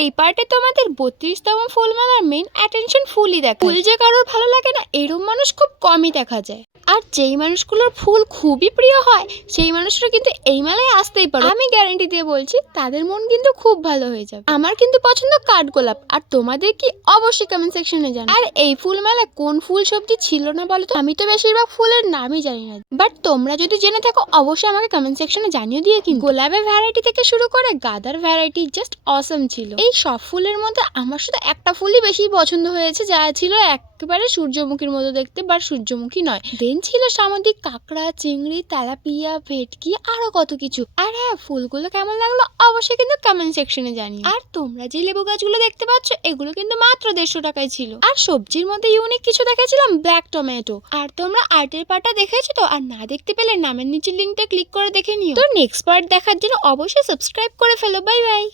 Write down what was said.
এই পার্টে তোমাদের 32তম ফুল মেলার মেইন অ্যাটেনশন ফুলই দেখা। ফুল যে কারোর ভালো লাগে না এরকম মানুষ খুব কমই দেখা যায়। আর যেই মানুষগুলোর ফুল খুবই প্রিয় হয় সেই মানুষরা কিন্তু এই মেলায় আসতেই পারে। আমি গ্যারান্টি দিয়ে বলছি তাদের মন কিন্তু খুব ভালো হয়ে যাবে। আমার কিন্তু পছন্দ কাঠগোলাপ, আর তোমাদের কি অবশ্যই কমেন্ট সেকশনে জানাও। আর এই ফুল মেলায় কোন ফুল সবজি ছিল না বলো তো? আমি তো বেশিরভাগ ফুলের নামই জানি না, বাট তোমরা যদি জেনে থাকো অবশ্যই আমাকে কমেন্ট সেকশনে জানিয়ে দিয়ে। কিন্তু গোলাপের ভ্যারাইটি থেকে শুরু করে গাঁদার ভ্যারাইটি জাস্ট অসম ছিল। এই সব ফুলের মধ্যে আমার শুধু একটা ফুলই বেশি পছন্দ হয়েছে, যা ছিল একেবারে সূর্যমুখীর মতো দেখতে, বাট সূর্যমুখী নয়। দেন ছিল সামুদ্রিক কাঁকড়া, চিংড়ি, তেলাপিয়া, ভেটকি, আরো কত কিছু। আর হ্যাঁ, ফুলগুলো কেমন লাগলো অবশ্যই কিন্তু কমেন্ট সেকশনে জানিও। আর তোমরা যে লেবু গাছগুলো দেখতে পাচ্ছ এগুলো কিন্তু মাত্র 150 টাকায় ছিল। আর সবজির মধ্যে ইউনিক কিছু দেখাছিলাম ব্ল্যাক টমেটো। আর তোমরা আর্টের পার্টটা দেখেছো তো? আর না দেখতে পেলে নামের নিচের লিঙ্কটা ক্লিক করে দেখে নিও। তো নেক্সট পার্ট দেখার জন্য অবশ্যই সাবস্ক্রাইব করে ফেলো। Bye bye.